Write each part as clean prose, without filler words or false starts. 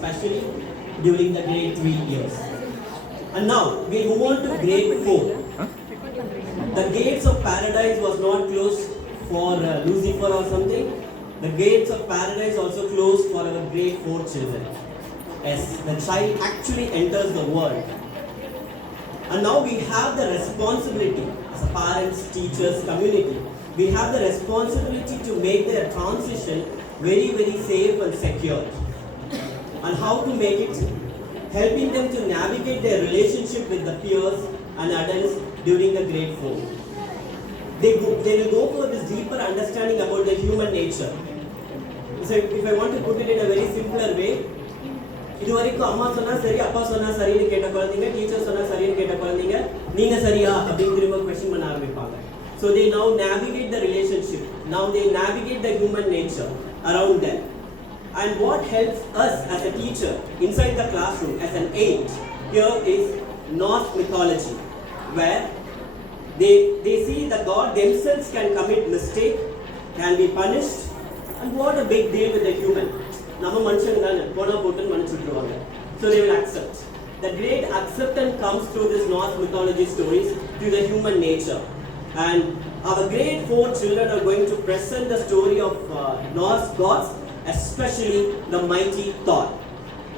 especially during the grade 3 years. And now we move on to grade 4. The gates of paradise was not closed for Lucifer or something. The gates of paradise also closed for our grade 4 children. Yes, the child actually enters the world. And now we have the responsibility as a parents, teachers, community. We have the responsibility to make their transition very, very safe and secure. And how to make it? Helping them to navigate their relationship with the peers and adults during the grade 4. They will go for this deeper understanding about the human nature. So if I want to put it in a very simpler way, இது வரைக்கும் அம்மா சொன்னா சரி அப்பா சொன்னா சரின்னு கேட்ட குழந்தைங்க டீச்சர் சொன்னா சரின்னு கேட்ட குழந்தைங்க நீங்க சரியா அப்படின்னு திரும்ப क्वेश्चन பண்ண ஆரம்பிப்பாங்க. So they now navigate the relationship. Now they navigate the human nature around them. And what helps us as a teacher inside the classroom as an aid here is Norse mythology, where they see the god themselves can commit mistake, can be punished, and what a big deal with the human. நம்ம மனுஷங்க தானே போனா போட்டுன்னு மன்னிச்சுட்டுருவாங்க. So they will accept. The great acceptance comes through this Norse mythology stories, through the human nature. And our grade 4 children are going to present the story of Norse gods, especially the mighty Thor.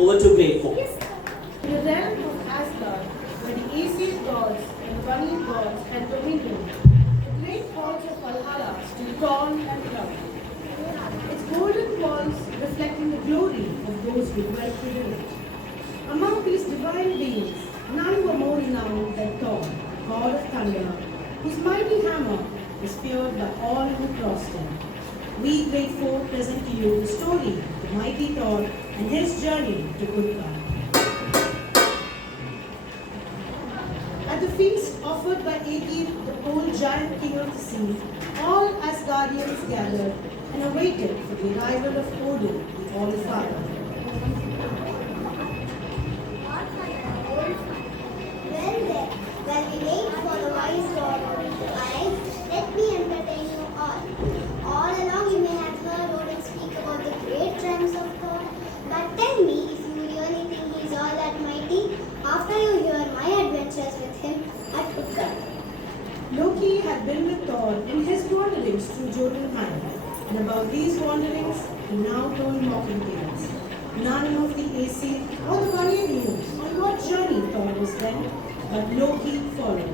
Over to grade 4. In the realm of Asgard, where the Aesir gods and bunny gods had dominion, the great halls of Valhalla stood tall and proud. Its golden walls reflecting the glory of those who dwelt within it. Among these divine beings, none were more renowned than Thor, god of thunder, whose mighty hammer is feared by all who crossed him. We, grade 4, present to you the story of the mighty Thor and his journey to Utgard. At the feast offered by Aegir, the old giant king of the sea, all Asgardians gathered and awaited for the arrival of Odin, the All-Father. While we wait for the wise God to arrive, let me entertain you all. All along you may have heard Odin speak about the great triumphs of Thor, but tell me if you really think he is all that mighty after you hear my adventures with him at Utgard. Loki had been with Thor in his wanderings through Jotunheim, and about these wanderings he now told mocking tales. None of the Aesir or the Vanir knew on what journey Thor was bent, but Loki followed.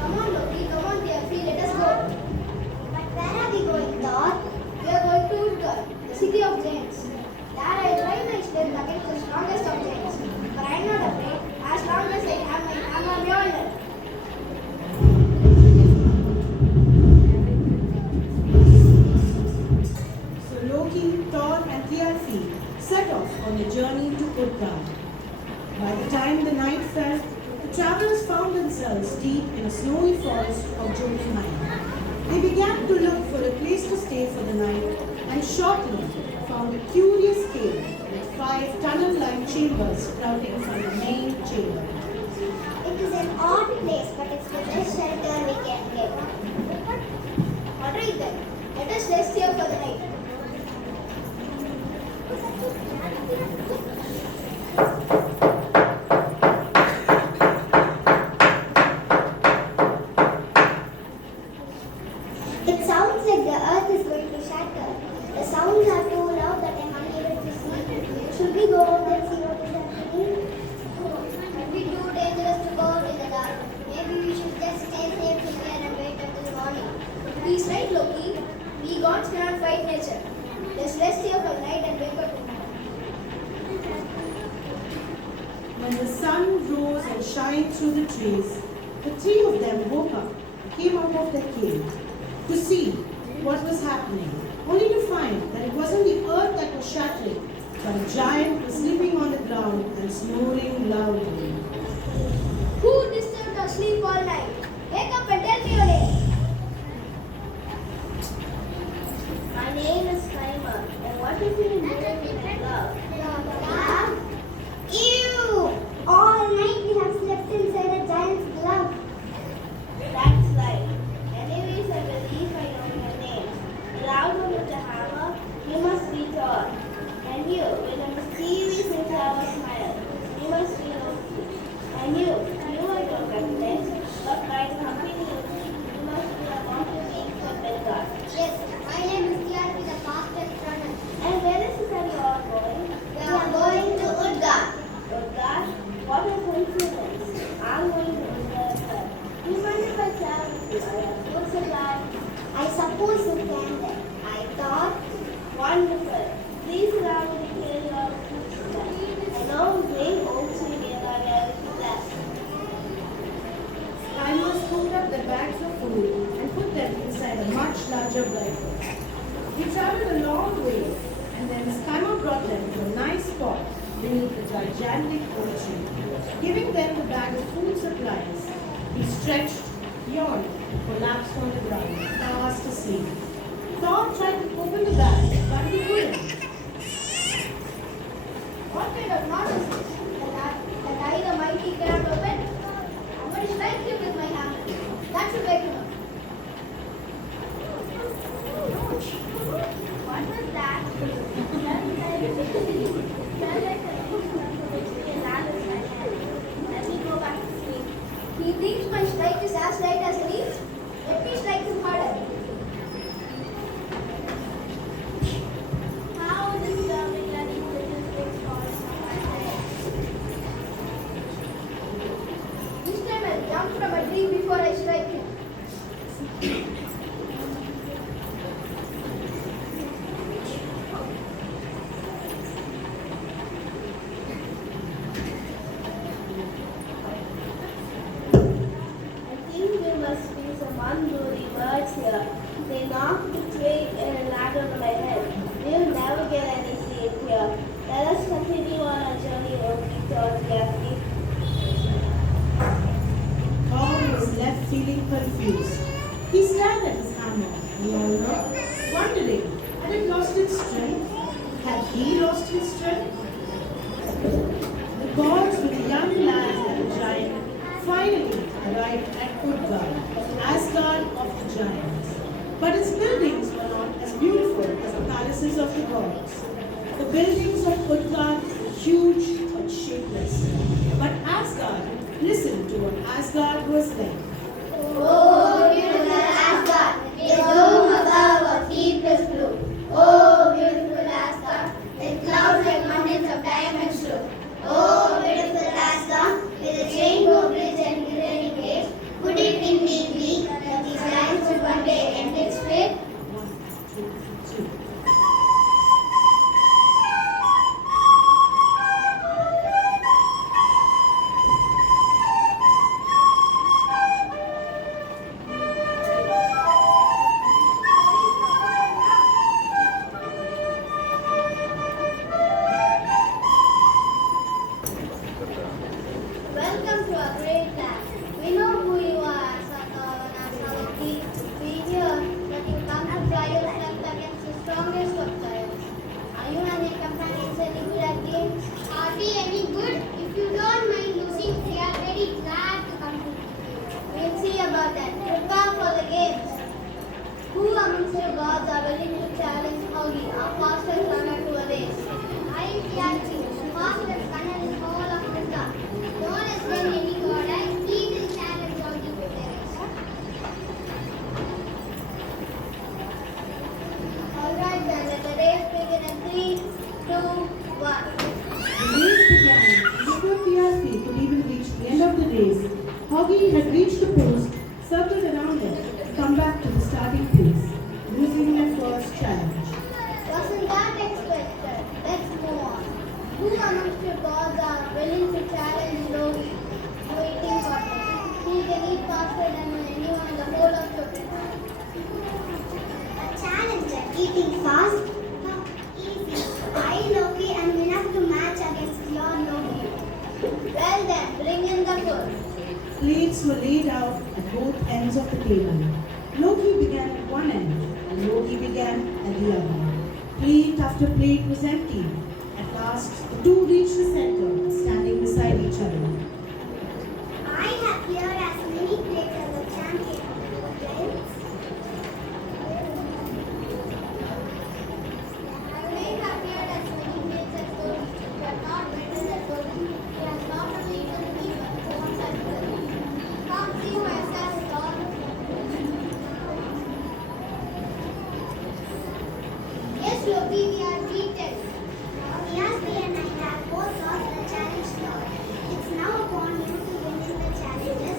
Come on Loki, come on dear, free, let us go. But where are we going, Thor? We are going to Utgard, the city of giants. There I drive my strength against the strongest of giants. But I am not afraid, as long as I have my hammer Mjolnir. So Loki, Thor and Thialfi set off on a journey to Utgard. By the time the night fell, the travelers found themselves deep in a snowy forest of Jotunheim. They began to look for a place to stay for the night and shortly found a curious cave with 5 tunnel-like chambers sprouting from the main chamber. It is an odd place, but it's the best shelter we can get. Alright then, let us rest here for the night. It sounds like the earth is going to shatter. The sounds are too loud that I'm unable to see. Should we go out and see what is happening? It would be too dangerous to go out in the dark. Maybe we should just stay safe in here and wait until morning. He's right, Loki. We gods cannot fight nature. Let's rest here for the night and wake up tomorrow. When the sun rose and shined through the trees, the 3 of them woke up, came out of their cave to see what was happening, only to find that it wasn't the earth that was shattering, but a giant was sleeping on the ground and snoring loudly. Who disturbed our sleep all night? Wake up and tell me your name. My name is Kaima. And what is your name? Love. Love? Ew! All night we have slept inside a giant's glove. That's right. Anyways, I believe I know your name. The loud one with the hammer much larger bride. He traveled a long way, and then Skymar brought them to a nice spot beneath the gigantic oak tree. Giving them the bag of food supplies, he stretched, yawned, collapsed on the ground, fast asleep. Thor tried to open the bag, but he couldn't. What kind of nonsense is this? That I, the mighty, cannot open? I'm going to strike you with my hammer. That should wake him up. What was that? Let me go back to sleep. He thinks my strike is as light as a leaf. Let me strike him harder. How disturbing that you little things falling from my head. This time I'll jump from a tree before I strike him. I think there must be some unruly birds here. They knocked the twig and a ladder on my head. We'll never get any sleep here. Let us continue on our journey only towards reality. Thor was left feeling confused. He stared at his hammer, wondering, had it lost its strength? Had he lost his strength? The gods with the young lad and the giant finally arrived at Utgard, Asgard of the giants. But its buildings were not as beautiful as the palaces of the gods. The buildings of Utgard were huge but shapeless. But Asgard listened to what Asgard was like. Oh, beautiful Asgard, the dome above of deepest blue. Oh, beautiful Asgard, with clouds like mountains of diamonds blue. Oh, beautiful Asgard, with its rainbow bridge and glittering waves. Could it indeed be that these giants would one day end its fate? 1, 2, 3. Welcome to our great land. We know who you are, Thor and Asaloki. We hear that you come to try your strength against the strongest of giants. Are you and your companions any good at games? Are we any good? If you don't mind losing, we are very glad to come to you. We'll see about that. Prepare for the games. Who amongst your gods are willing to challenge Augie, our fastest runner, to a race? I am Tiachi, the fastest runner in all of Africa. No one has been any god, and he will challenge Augie to the race. Alright then, let the race begin in 3, 2, 1. The race began. Before PRP could even reach the end of the race, Hoggy had reached the post, circled around it, to come back to the starting place, losing their first challenge. Wasn't that expected? Let's move on. Who amongst your gods are willing to challenge Loki? Waiting for this. He can eat faster than anyone in the whole of your kingdom. A challenge at eating fast? How easy. I, Loki, am enough to match against your Loki. Well then, bring in the food. Plates were laid out at both ends of the table. Loki began at one end, and Loki began at the other. Plate after plate was empty. At last, the two reached the center, standing beside each other. I have here as many plates as a champion. I may have here as many plates as those, but not better than those. He has not only eaten me, but wants as well. Come see my assassin, Thor. Yes, Loki, we are beaten. Yasmi and I have both lost the challenge, Thor. It's now upon you to win the challenges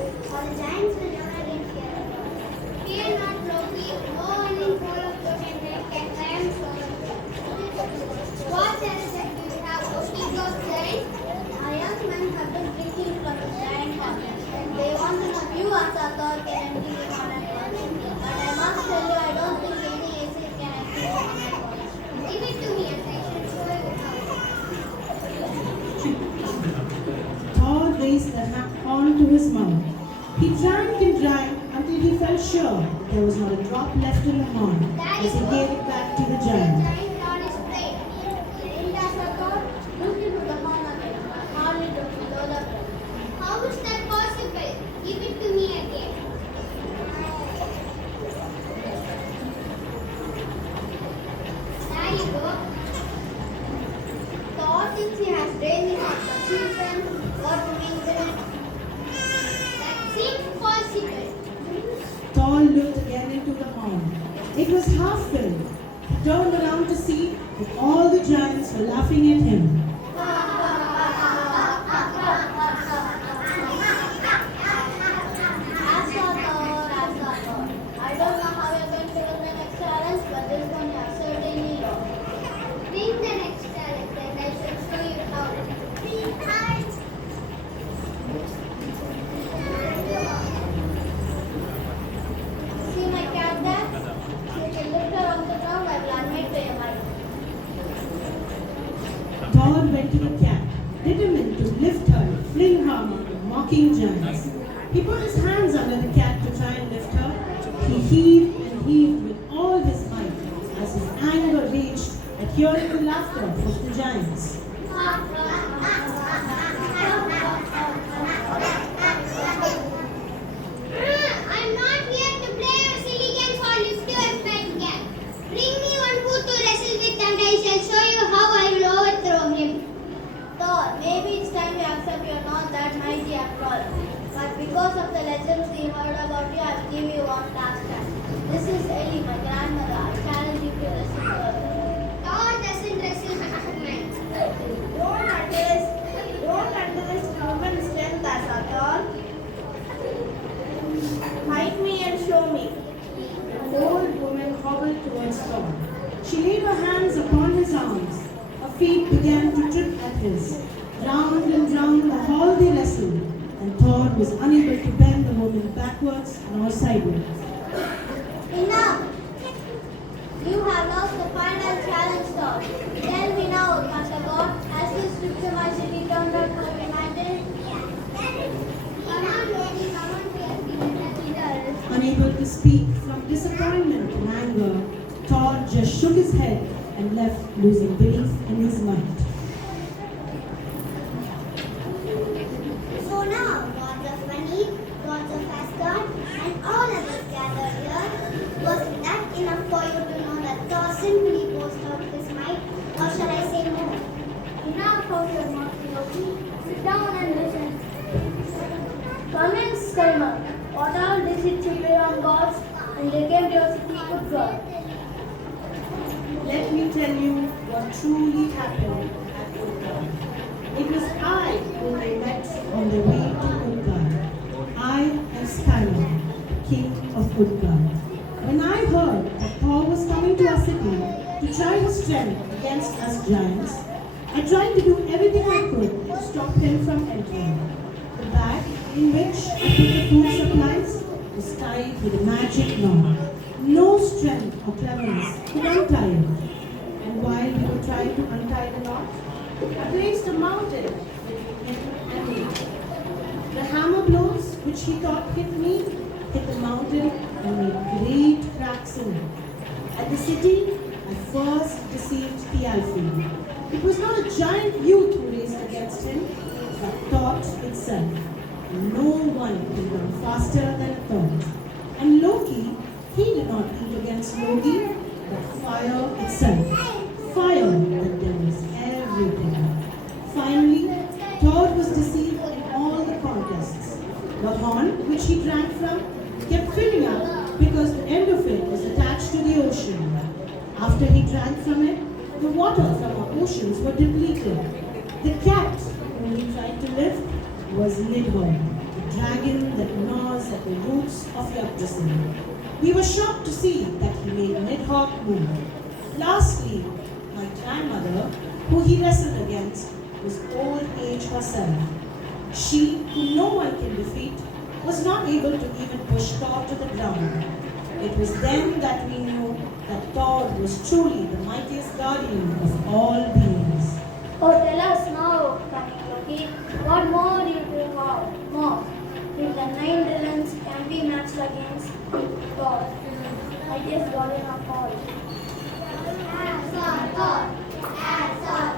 there was not a drop left in the horn as he gave it back to the giant. Giant is straight. Indradhanu looked into the horn again, hardly looked below the ground. How is that possible? Give it to me again. There you go. Thor thinks he has drained it of the children, what remains in it. That seems possible. Thor looked again into the horn. It was half filled. He turned around to see that all the giants were laughing at him. I don't know how you're going to win the next challenge, but this one you have certainly lost. Bring the next challenge and I shall show you how. See my cat there? You can lift her off the ground and land my to your mind. Thor went to the cat, did him in to lift her and fling her among the mocking giants. He put his hands under the cat to try and lift her. He heaved and heaved with all his might as his anger raged at hearing the laughter of the giants. I'm not here to play your silly games or lift your pet cat. Bring me one food to wrestle with and I shall show you how I will overthrow him. Thor, maybe it's time you accept you're not that mighty after all. But because of the legends we heard about you, I'll give you one last chance. This is Ellie, my grandmother. I challenge you to wrestle her. Thor doesn't wrestle human. Don't underestimate woman's strength as a Thor. Fight me and show me. An old woman hobbled towards Thor. She laid her hands upon his arms. Her feet began to trip at his. Round and round the hall they wrestled, and Thor was unable to bend the woman backwards nor sideways. Enough! You have lost the final challenge, Thor. Tell me now, Master God, has this trip to my city turned out to be united? Come on, lady, come on, we have given the leader. Unable to speak from disappointment and anger, Thor just shook his head and left, losing belief in his might. So now, gods of Vanith, gods of Asgard, and all others gathered here, was that enough for you to know that Thor simply boasts out his might, or shall I say more? Enough of your mockery, Loki. Sit down and listen. Commence, Skyma. What all did it to play on gods, and they came to your city, good God? Let me tell you what truly happened at Utgard. It was I whom they met on their way to Utgard. I am Skymar, king of Utgard. When I heard that Thor was coming to our city to try his strength against us giants, I tried to do everything I could to stop him from entering. The bag in which I put the food supplies was tied with a magic knot. No strength or cleverness could untie it. And while we were trying to untie the knot, I placed a mountain between him and me. The hammer blows which he thought hit me hit the mountain and made great cracks in it. At the city, I first deceived Thialfi. It was not a giant youth who raced against him, but thought itself. No one can run faster than thought. And Loki, he did not eat against Loki, but fire itself. Fire that devils everything. Finally, Thor was deceived in all the contests. The horn, which he drank from, kept filling up because the end of it was attached to the ocean. After he drank from it, the water from our oceans were depleted. The cat whom he tried to lift was Nidhogg, the dragon that gnaws at the roots of Yggdrasil. We were shocked to see that he made Nidhogg move. Lastly, my grandmother, who he wrestled against, was old age herself. She, whom no one can defeat, was not able to even push Thor to the ground. It was then that we knew that Thor was truly the mightiest guardian of all beings. Oh, tell us now, Loki. What more do you have? More. Will the 9 villains can be matched against Thor? I guess God will not fall. Thor.